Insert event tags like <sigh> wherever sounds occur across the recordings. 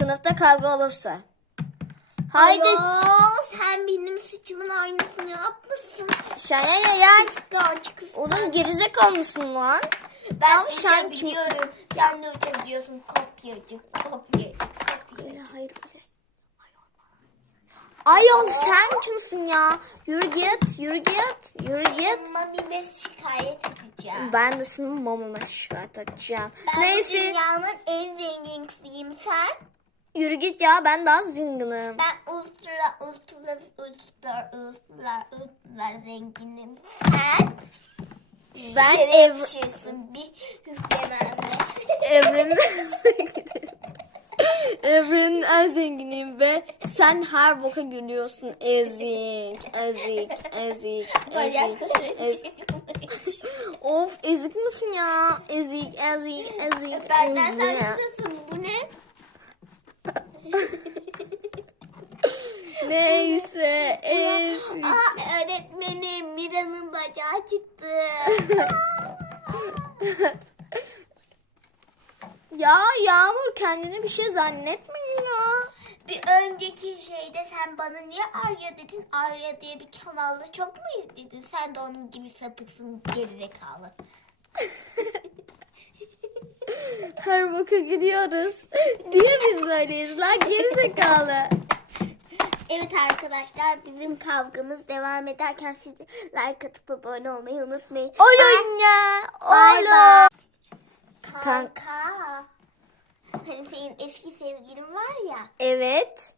Sınıfta kavga olursa. Haydi. Ayol, sen benim saçımın aynısını yapmışsın. Şaya ya ya. Oğlum gerizekalı mısın lan? Ben Ya sen kim- uçabiliyorum. Sen de uçabiliyorsun. Kopyacı. Kopyacı. Kopyacı. Hayır öyle. Ayol sen kimsin ya? Yürü git, yürü git, yürü git. Mami'me şikayet edeceğim. Ben de senin mamama şikayet edeceğim. Ben Neyse, dünyanın en. Yürü git ya ben daha zinginim. Ben ultra ultra ultra ultra ultra zenginim. Sen Ben yere ev, yapışırsın bir hüflememle. <laughs> evrenin en zenginim. Evrenin en zenginiyim ve sen her boka gülüyorsun. Ezik, ezik, ezik, ezik. ezik. Of ezik misin ya? Ezik, ezik, ezik, Benden sen ezik. istiyorsun bu ne? Neyse, ezik. Aa öğretmenim Mira'nın bacağı çıktı. <laughs> Ya Yağmur kendini bir şey zannetmeyin ya. Bir önceki şeyde sen bana niye Arya dedin? Arya diye bir kanalda çok mu izledin? Sen de onun gibi sapıksın gerizekalı. Her boka gidiyoruz. <laughs> Niye biz böyleyiz lan gerizekalı? Evet arkadaşlar bizim kavgamız devam ederken siz de like atıp abone olmayı unutmayın. Olun ya. Olun. Kanka. Hani senin eski sevgilin var ya. Evet.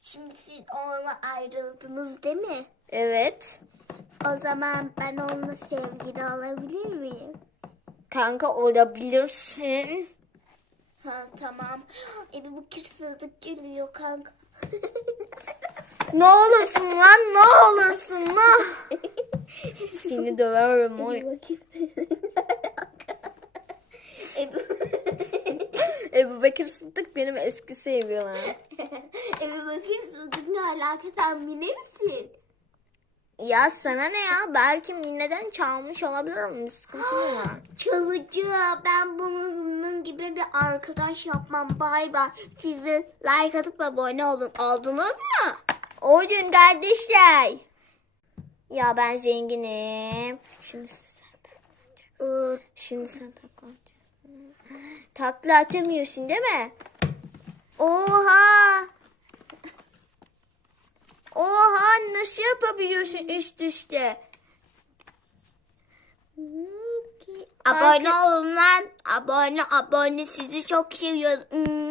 Şimdi siz onunla ayrıldınız değil mi? Evet. O zaman ben onunla sevgili olabilir miyim? Kanka olabilirsin. Ha tamam. E bir bu hırsızlık geliyor kanka. <laughs> Ne olursun lan ne olursun lan. <laughs> Seni döverim oy. Ebu, <laughs> Ebu Bekir Sıddık benim eski sevgilim. Ebu Bakır Sıddık ne alaka sen Mine misin? Ya sana ne ya? Belki Mine'den çalmış olabilirim. Sıkıntı mı var? <gasps> Çalıcı ben bunun, bunun gibi bir arkadaş yapmam. Bay bay. Siz de like atıp abone olun. Oldunuz mu? Oyun kardeşler. Ya ben zenginim. Şimdi sen taklanacaksın. Şimdi sen taklanacaksın. Takla atamıyorsun değil mi? Oha. Oha <laughs> nasıl yapabiliyorsun üst üste? Abone olun lan. Abone abone sizi çok seviyorum.